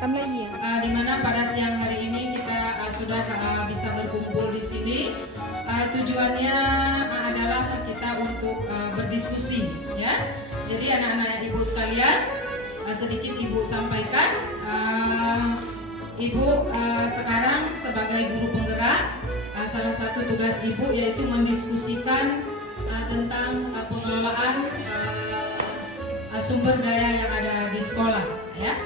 Rekam lagi ya. Di mana pada siang hari ini kita sudah bisa berkumpul di sini. Tujuannya adalah kita untuk berdiskusi, ya. Jadi anak-anak ibu sekalian, sedikit ibu sampaikan. Ibu sekarang sebagai guru penggerak, salah satu tugas ibu yaitu mendiskusikan tentang pengelolaan sumber daya yang ada di sekolah, ya.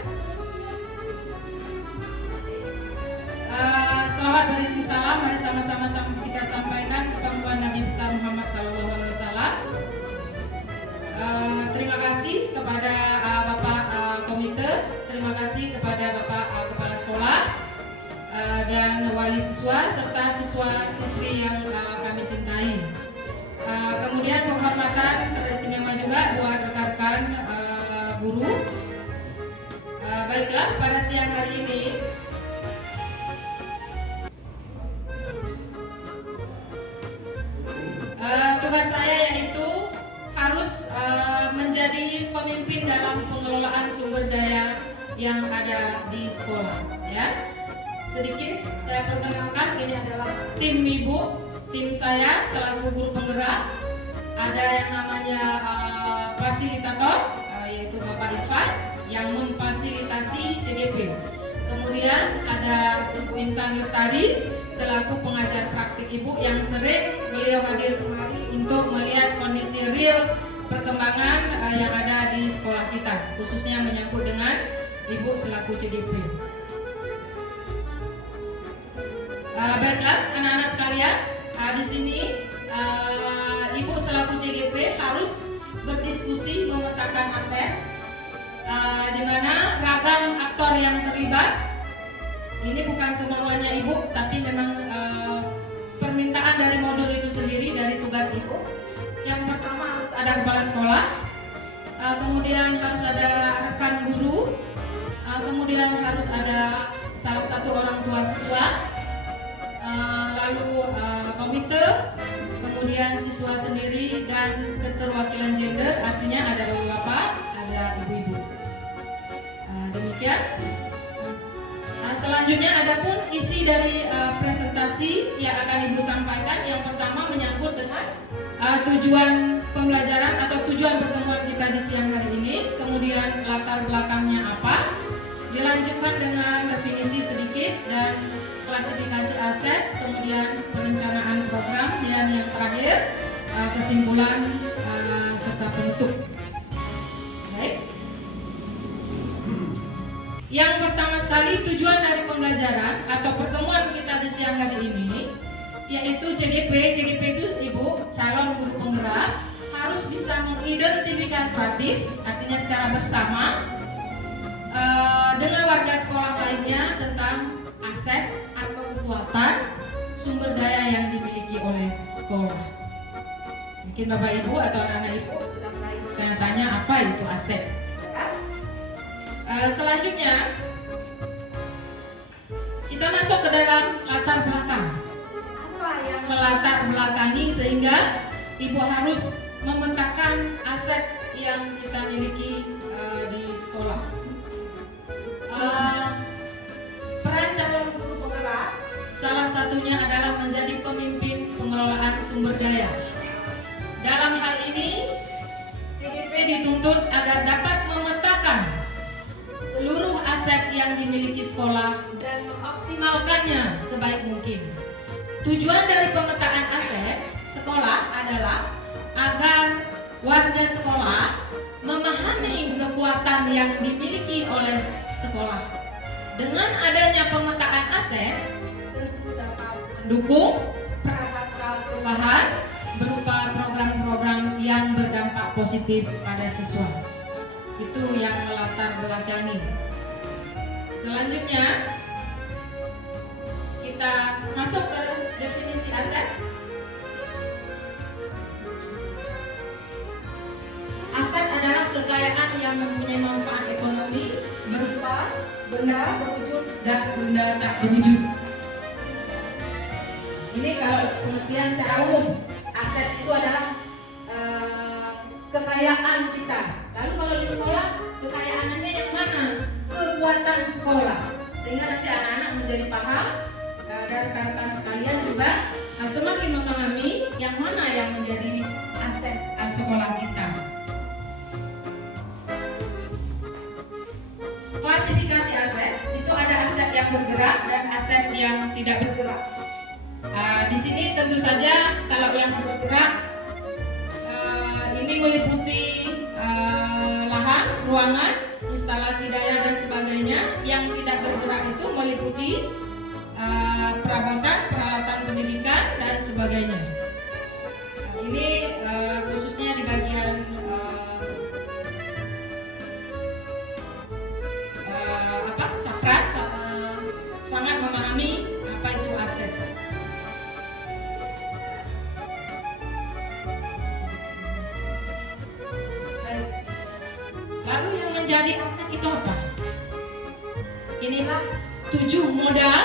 Selawat beriring salam, mari sama-sama kita sampaikan kepada Nabi besar Muhammad SAW. Terima kasih kepada Bapak Komite, terima kasih kepada Bapak Kepala Sekolah dan wali siswa serta siswa-siswi yang kami cintai. Kemudian penghormatan teristimewa juga buat rekan-rekan guru. Baiklah, pada siang hari ini tugas saya yaitu harus menjadi pemimpin dalam pengelolaan sumber daya yang ada di sekolah, ya. Sedikit saya perkenalkan, ini adalah tim ibu, tim saya selaku guru penggerak. Ada yang namanya fasilitator, yaitu Bapak Irfan yang memfasilitasi CGP. Kemudian ada Ibu Intan Lestari selaku pengajar praktik ibu yang sering beliau hadir kemari untuk melihat kondisi real perkembangan yang ada di sekolah kita, khususnya menyangkut dengan ibu selaku CGP. Baiklah anak-anak sekalian, di sini ibu selaku CGP harus berdiskusi memetakan aset, di mana ragam aktor yang terlibat. Ini bukan kemauannya ibu, tapi memang permintaan dari modul itu sendiri, dari tugas ibu. Yang pertama harus ada kepala sekolah, kemudian harus ada rekan guru, kemudian harus ada salah satu orang tua siswa, lalu komite, kemudian siswa sendiri, dan keterwakilan gender, artinya ada bapak-bapak, ada ibu-ibu. Demikian. Selanjutnya adapun isi dari presentasi yang akan ibu sampaikan, yang pertama menyangkut dengan tujuan pembelajaran atau tujuan pertemuan kita di siang hari ini, kemudian latar belakangnya apa, dilanjutkan dengan definisi sedikit dan klasifikasi aset, kemudian perencanaan program, dan yang terakhir kesimpulan serta penutup. Baik. Yang pertama sekali, tujuan dari pembelajaran atau pertemuan kita di siang hari ini yaitu CGP. CGP itu ibu calon guru penggerak harus bisa mengidentifikasi, artinya secara bersama dengan warga sekolah lainnya tentang aset atau kekuatan sumber daya yang dimiliki oleh sekolah. Mungkin bapak ibu atau anak-anak ibu sedang bertanya-tanya apa itu aset. Selanjutnya kita masuk ke dalam latar belakang. Apa yang melatar belakangi sehingga ibu harus memetakan aset yang kita miliki di sekolah. Peran calon guru penggerak salah satunya adalah menjadi pemimpin pengelolaan sumber daya. Dalam hal ini CGP dituntut agar dapat memetakan seluruh aset yang dimiliki sekolah dan mengoptimalkannya sebaik mungkin. Tujuan dari pemetaan aset sekolah adalah agar warga sekolah memahami kekuatan yang dimiliki oleh sekolah. Dengan adanya pemetaan aset, tentu dapat mendukung perubahan berupa program-program yang berdampak positif pada siswa. Itu yang melatar belakangi. Selanjutnya kita masuk ke definisi aset. Aset adalah kekayaan yang mempunyai manfaat ekonomi berupa benda berwujud dan benda tak berwujud. Ini kalau pengertian secara umum, aset itu adalah kekayaan kita. Lalu kalau di sekolah, kekayaannya yang mana? kekuatan sekolah, sehingga nanti anak-anak menjadi paham dan rekan-rekan sekalian juga semakin memahami yang mana yang menjadi aset sekolah kita. Klasifikasi aset itu ada aset yang bergerak dan aset yang tidak bergerak. Di sini tentu saja kalau yang bergerak ini meliputi lahan, ruangan, instalasi daya dan sebagainya. Yang tidak bergerak itu meliputi perabot, peralatan pendidikan dan sebagainya. Ini khususnya di bagian Sapras sangat memahami apa itu aset. Lalu yang menjadi aset itu apa? Inilah 7 modal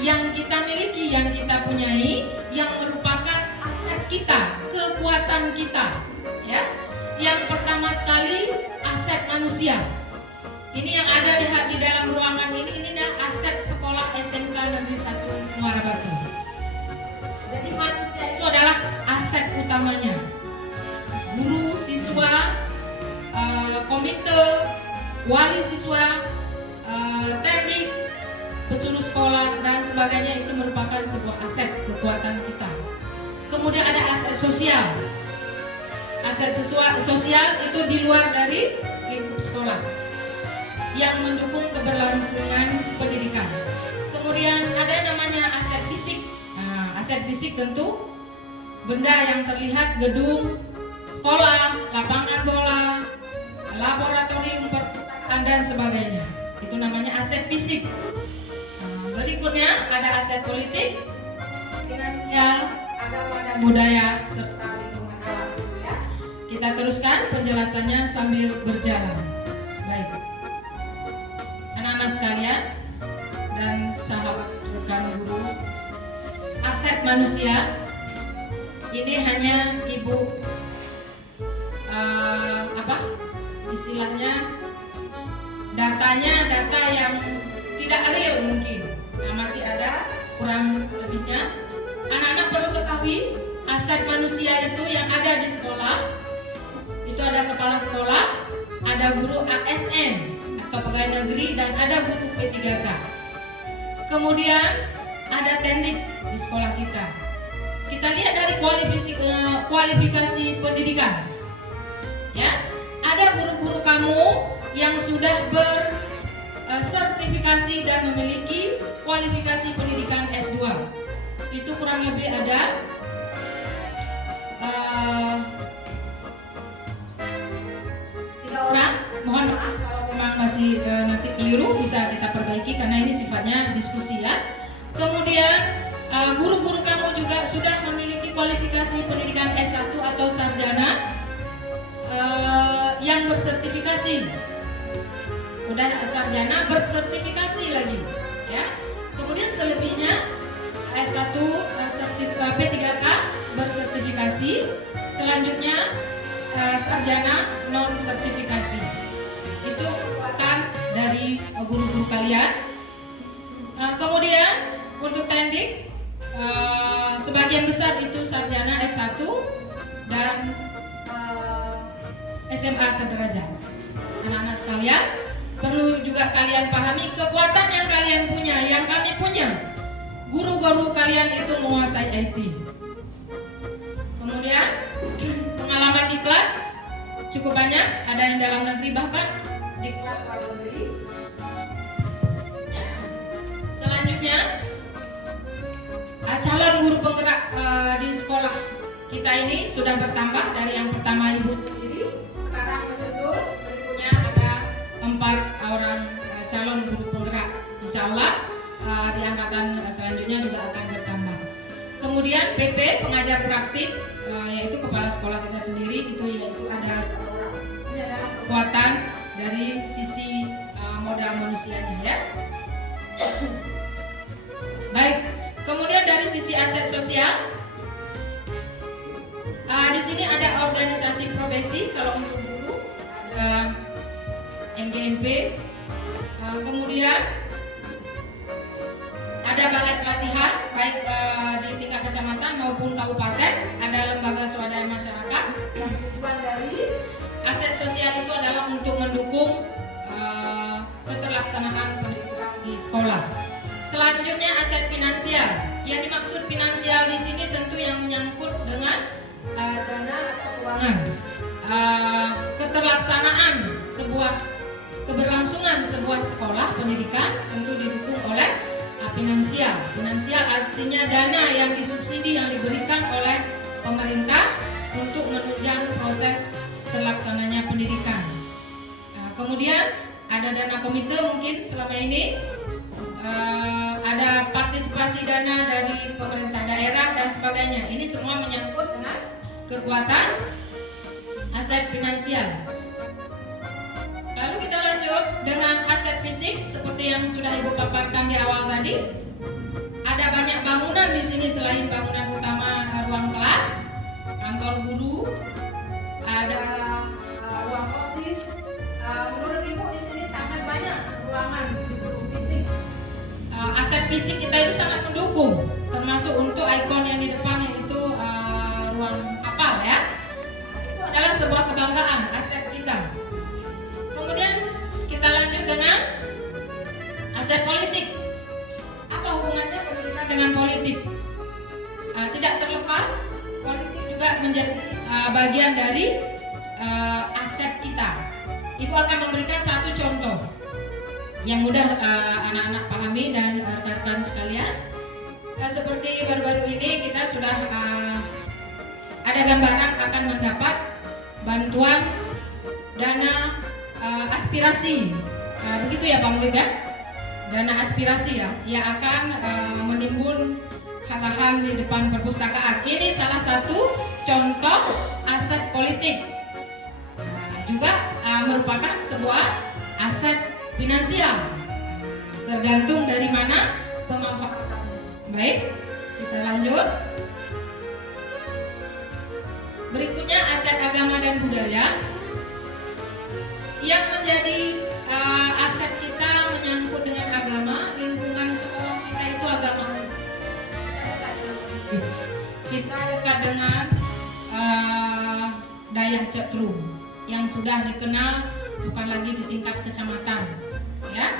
yang kita miliki, yang kita punyai, yang merupakan aset kita, kekuatan kita. Ya, yang pertama sekali aset manusia. Ini yang ada di dalam ruangan ini adalah aset sekolah SMK Negeri 1 Muara Batu. Jadi manusia itu adalah aset utamanya. Guru, siswa, komite, wali siswa, teknik, pesuruh sekolah dan sebagainya itu merupakan sebuah aset kekuatan kita. Kemudian ada aset sosial. Aset sosial itu di luar dari lingkup sekolah yang mendukung keberlangsungan pendidikan. Kemudian ada namanya aset fisik. Aset fisik tentu benda yang terlihat, gedung sekolah, lapangan bola, laboratorium, perpustakaan dan sebagainya. Itu namanya aset fisik. Berikutnya ada aset politik, finansial, agama dan budaya serta lingkungan alam. Ya. Kita teruskan penjelasannya sambil berjalan. Baik, anak-anak sekalian dan sahabat rekan guru, aset manusia ini hanya ibu istilahnya data yang tidak real mungkin. Masih ada kurang lebihnya. Anak-anak perlu ketahui aset manusia itu yang ada di sekolah itu ada kepala sekolah, ada guru ASN atau pegawai negeri dan ada guru P3K. Kemudian ada tendik di sekolah kita. Kita lihat dari kualifikasi pendidikan. Ya, ada guru-guru kamu yang sudah bersertifikasi dan memiliki kualifikasi pendidikan S2. Itu kurang lebih ada 3 orang. Mohon maaf kalau memang masih nanti keliru, bisa kita perbaiki karena ini sifatnya diskusi ya. Kemudian guru-guru kamu juga sudah memiliki kualifikasi pendidikan S1 atau sarjana yang bersertifikasi. Udah sarjana bersertifikasi lagi ya. Kemudian selebihnya S1 P3K bersertifikasi, selanjutnya sarjana non sertifikasi. Itu kekuatan dari guru-guru kalian. Kemudian untuk tendik sebagian besar itu sarjana S1 dan SMA sederajat. Anak-anak sekalian, perlu juga kalian pahami kekuatan yang kalian punya, yang kami punya. Guru-guru kalian itu menguasai IT. Kemudian pengalaman diklat cukup banyak, ada yang dalam negeri bahkan diklat luar negeri. Selanjutnya calon guru penggerak di sekolah kita ini sudah bertambah dari yang pertama ibu sendiri, sekarang menyusul berikutnya ada 4 orang calon guru penggerak. Insya Allah di angkatan selanjutnya juga akan bertambah. Kemudian PP pengajar praktik yaitu kepala sekolah kita sendiri itu yaitu ada 1 orang. Ini adalah kekuatan dari sisi modal manusianya ya. Baik, kemudian dari sisi aset sosial di sini ada organisasi profesi. Kalau untuk guru ada MGMP, Kemudian ada balai pelatihan baik di tingkat kecamatan maupun kabupaten, ada lembaga swadaya masyarakat yang tujuan dari aset sosial itu adalah untuk mendukung keterlaksanaan pendidikan di sekolah. Selanjutnya aset finansial. Yang dimaksud finansial di sini tentu yang menyangkut dengan dana atau keuangan. Keterlaksanaan keberlangsungan sebuah sekolah pendidikan tentu didukung oleh finansial. Finansial artinya dana yang disubsidi yang diberikan oleh pemerintah untuk menunjang proses terlaksananya pendidikan. Kemudian ada dana komite mungkin selama ini, ada partisipasi dana dari pemerintah daerah dan sebagainya. Ini semua menyangkut dengan kekuatan aset finansial. Lalu kita lanjut dengan aset fisik seperti yang sudah Ibu paparkan di awal tadi. Ada banyak bangunan di sini selain bangunan utama, ruang kelas, kantor guru, ada ruang OSIS. Menurut Ibu di sini sangat banyak ruangan fisik. Aset fisik kita itu sangat mendukung, termasuk untuk ikon yang di depan yaitu ruang kapal ya. Itu adalah sebuah kebanggaan aset kita. Kemudian kita lanjut dengan aset politik. Apa hubungannya pendidikan dengan politik? Tidak terlepas, politik juga menjadi bagian dari aset kita. Ibu akan memberikan satu contoh yang mudah anak-anak pahami dan rekan-rekan sekalian. Seperti baru-baru ini kita sudah ada gambaran akan mendapat bantuan dana aspirasi, begitu ya Pak Muib ya, dana aspirasi ya, yang akan menimbun halahan di depan perpustakaan. Ini salah satu contoh aset politik, juga merupakan sebuah aset finansial, tergantung dari mana pemanfaatan. Baik, kita lanjut. Berikutnya aset agama dan budaya. Yang menjadi aset kita menyangkut dengan agama, lingkungan sekolah kita itu agamanis. Kita dekat dengan Dayak Cetrum yang sudah dikenal bukan lagi di tingkat kecamatan, ya,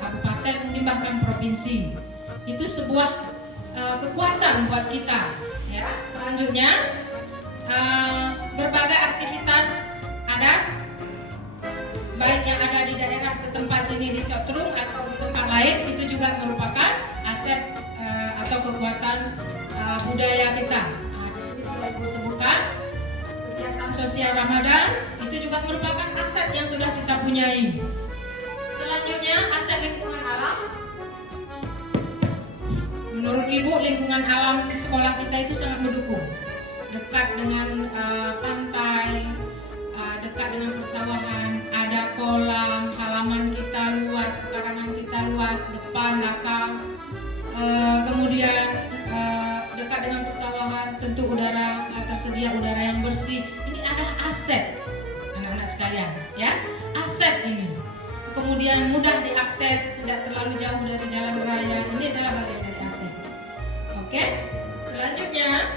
kabupaten, mungkin bahkan provinsi. Itu sebuah kekuatan buat kita. Ya. Selanjutnya berbagai aktivitas adat, baik yang ada di daerah setempat sini di Cetrum atau di tempat lain, itu juga merupakan aset atau kekuatan budaya kita. Di sini sudah Ibu sebutkan kegiatan sosial Ramadan, itu juga merupakan aset yang sudah kita punyai. Selanjutnya aset lingkungan alam. Menurut Ibu, lingkungan alam sekolah kita itu sangat mendukung. Dekat dengan pantai, dekat dengan persawahan, ada kolam, halaman kita luas, pekarangan kita luas, depan, belakang. Kemudian dekat dengan persawahan, tentu udara tersedia, udara yang bersih. Ini adalah aset, anak-anak sekalian, ya, aset ini. Kemudian mudah diakses, tidak terlalu jauh dari jalan raya. Ini adalah bagian dari aset. Oke, selanjutnya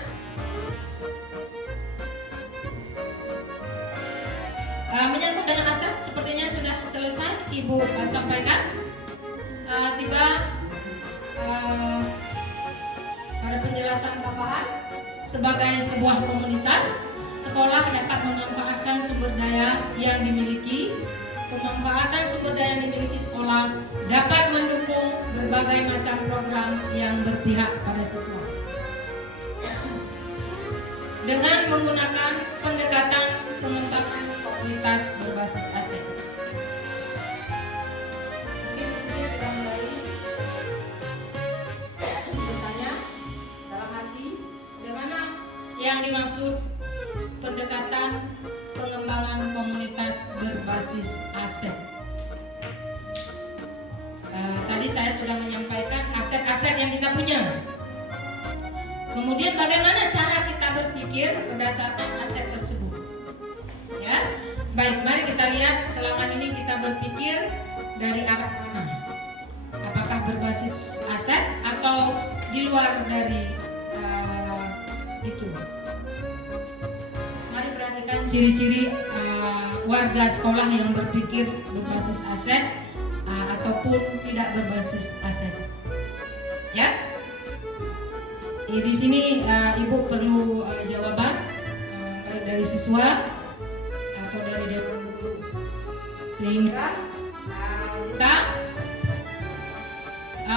menyangkut dengan aset, sepertinya sudah selesai Ibu sampaikan. Tiba pada penjelasan tambahan, sebagai sebuah komunitas, sekolah dapat memanfaatkan sumber daya yang dimiliki. Pemanfaatan sumber daya yang dimiliki sekolah dapat mendukung berbagai macam program yang berpihak pada siswa dengan menggunakan pendekatan pengembangan komunitas berbasis aset. Mungkin di sini sudah mulai bertanya dalam hati, bagaimana yang dimaksud pendekatan pengembangan komunitas berbasis aset. Tadi saya sudah menyampaikan aset-aset yang kita punya. Kemudian bagaimana cara kita berpikir berdasarkan aset tersebut. Ya, baik, mari kita lihat selama ini kita berpikir dari arah mana. berbasis aset atau di luar dari itu. Mari perhatikan ciri-ciri warga sekolah yang berpikir berbasis aset ataupun tidak berbasis aset. Ya. Di sini Ibu perlu jawaban baik dari siswa atau dari dewan guru, sehingga kita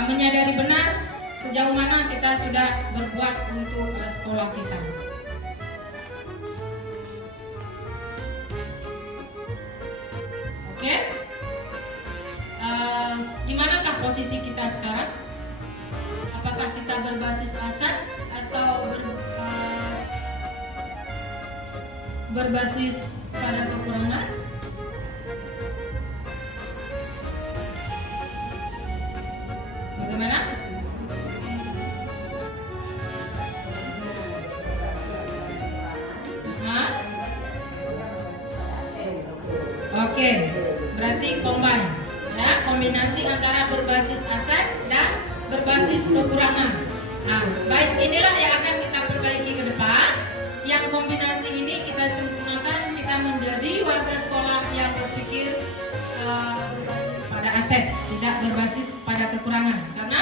menyadari benar sejauh mana kita sudah berbuat untuk sekolah kita. Oke, di manakah posisi kita sekarang? Apakah kita berbasis aset atau berbasis pada kekurangan? Bagaimana? Oke, berarti combine, ya, kombinasi antara berbasis aset dan berbasis kekurangan. Nah, baik, inilah yang akan kita perbaiki ke depan. Yang kombinasi ini kita sempurnakan, kita menjadi warga sekolah yang berpikir berbasis pada aset, tidak berbasis pada kekurangan. Karena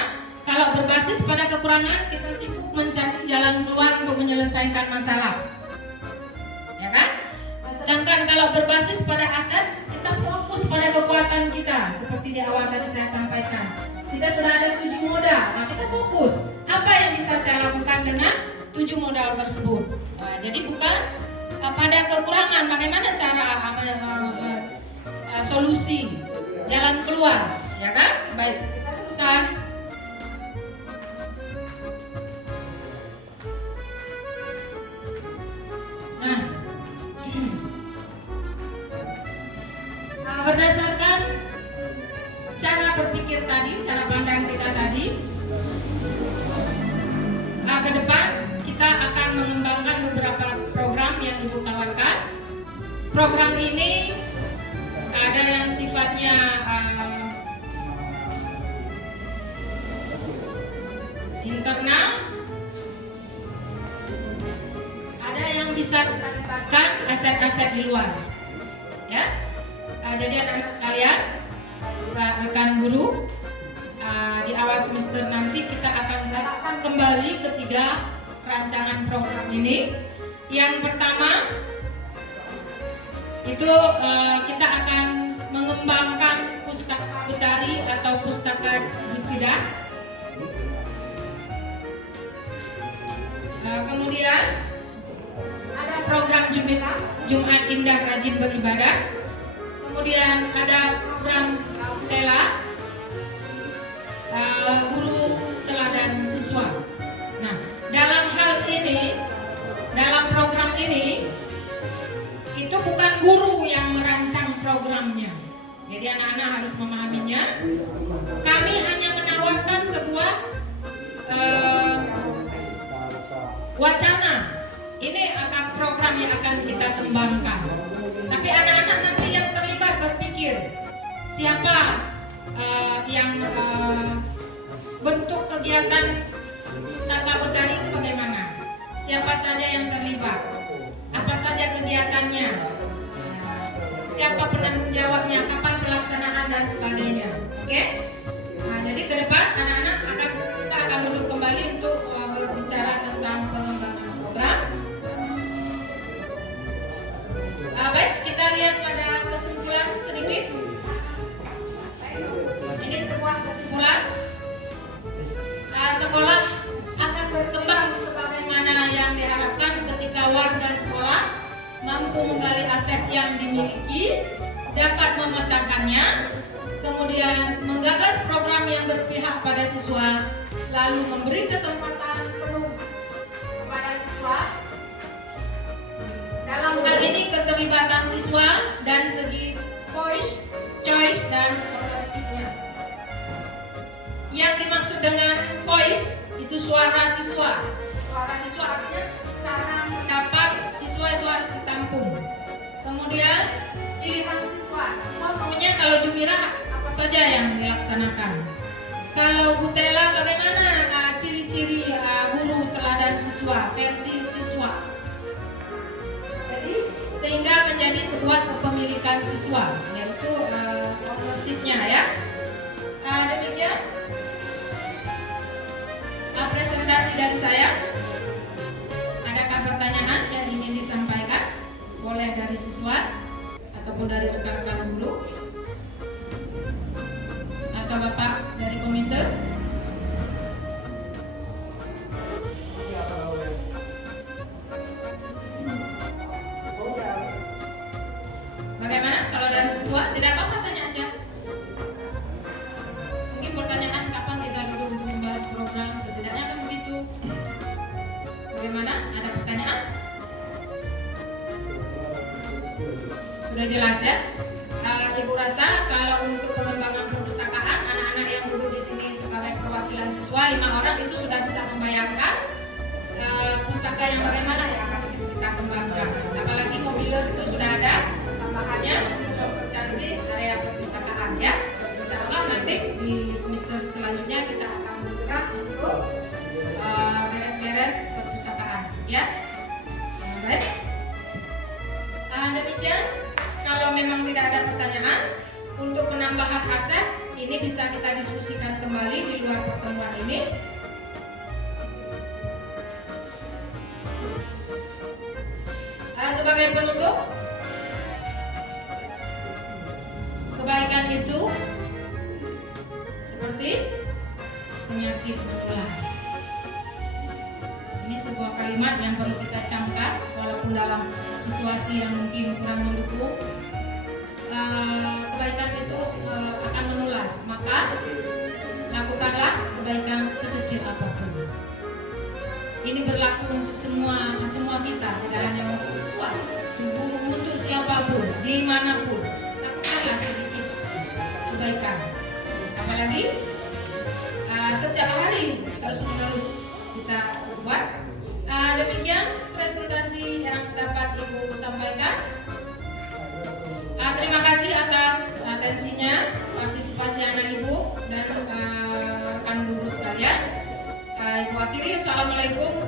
kalau berbasis pada kekurangan, kita sibuk mencari jalan keluar untuk menyelesaikan masalah, ya kan? Sedangkan kalau berbasis pada aset, kita fokus pada kekuatan kita. Seperti di awal tadi saya sampaikan, kita sudah ada 7 modal. Nah, kita fokus apa yang bisa saya lakukan dengan 7 modal tersebut. Jadi bukan pada kekurangan, bagaimana cara solusi, jalan keluar, ya kan? Baik, kita teruskan. Nah, berdasarkan cara berpikir tadi, cara pandang kita tadi, ke depan kita akan mengembangkan beberapa program yang Ibu tawarkan. Program ini ada yang sifatnya internal, ada yang bisa kita libatkan aset-aset di luar, ya. Jadi anak-anak sekalian, rekan guru, di awal semester nanti kita akan galakkan kembali ketiga rancangan program ini. Yang pertama itu kita akan mengembangkan pustaka Utari atau pustaka Bucida. Kemudian ada program Jumat Indah Rajin Beribadah. Kemudian ada program Tela, guru teladan siswa. Nah, dalam hal ini, dalam program ini, itu bukan guru yang merancang programnya. Jadi anak-anak harus memahaminya. Kami hanya menawarkan sebuah wacana. Ini akan program yang akan kita kembangkan. Tapi anak-anak nanti yang terlibat berpikir siapa yang bentuk kegiatan pustaka Utari itu bagaimana? Siapa saja yang terlibat? Apa saja kegiatannya? Siapa penanggung jawabnya? Kapan pelaksanaan dan sebagainya? Oke? Nah, jadi ke depan anak-anak kita akan duduk kembali untuk berbicara tentang pengembangan program. Baik, kita lihat pada kesimpulan sedikit. Ini sebuah kesimpulan. Sekolah akan berkembang sebagaimana yang diharapkan ketika warga sekolah mampu menggali aset yang dimiliki, dapat memetakannya, kemudian menggagas program yang berpihak pada siswa, lalu memberi kesempatan penuh kepada siswa. Dalam hal ini keterlibatan siswa dari segi voice, choice, dan operasinya. Yang dimaksud dengan voice itu suara siswa. Suara siswa artinya saran pendapat siswa itu harus ditampung. Kemudian pilihan siswa. Siswa maunya kalau Jumira apa saja yang dilaksanakan. Kalau Tela, bagaimana ciri-ciri guru teladan siswa versi siswa? Jadi sehingga menjadi sebuah kepemilikan siswa, yaitu ownership-nya ya. Demikian presentasi dari saya. Adakah pertanyaan yang ingin disampaikan? Boleh dari siswa ataupun dari rekan-rekan guru atau Bapak dari komite. Bagaimana kalau dari siswa? Tidak apa-apa, tanya aja. Mungkin pertanyaan kapan kita duduk untuk membahas program, setidaknya kan begitu. Bagaimana? Ada pertanyaan? Sudah jelas ya? Ibu rasa kalau untuk pengembangan perpustakaan, anak-anak yang duduk di sini sebagai perwakilan siswa 5 orang itu sudah bisa membayangkan pustaka yang bagaimana yang akan kita kembangkan. Apalagi mobiler itu sudah ada tambahannya untuk mempercantik area perpustakaan ya. Insya Allah nanti di semester selanjutnya kita akan bergerak untuk beres-beres perpustakaan ya. Baik. Demikian. Kalau memang tidak ada pertanyaan, untuk penambahan aset ini bisa kita diskusikan kembali di luar pertemuan ini. Sebagai penutup, kebaikan itu seperti penyakit menular. Ini sebuah kalimat yang perlu kita camkan walaupun dalam situasi yang mungkin kurang mendukung. Kebaikan itu akan menular, maka lakukanlah kebaikan sekecil apapun. Ini berlaku untuk semua kita, tidak hanya untuk siswa, untuk siapapun, dimanapun. Lakukanlah sedikit kebaikan. Apalagi setiap hari terus-menerus kita buat. Demikian presentasi yang dapat Ibu sampaikan. Terima kasih atas atensinya, partisipasi anak Ibu dan rekan guru sekalian. Ibu akhiri, Assalamualaikum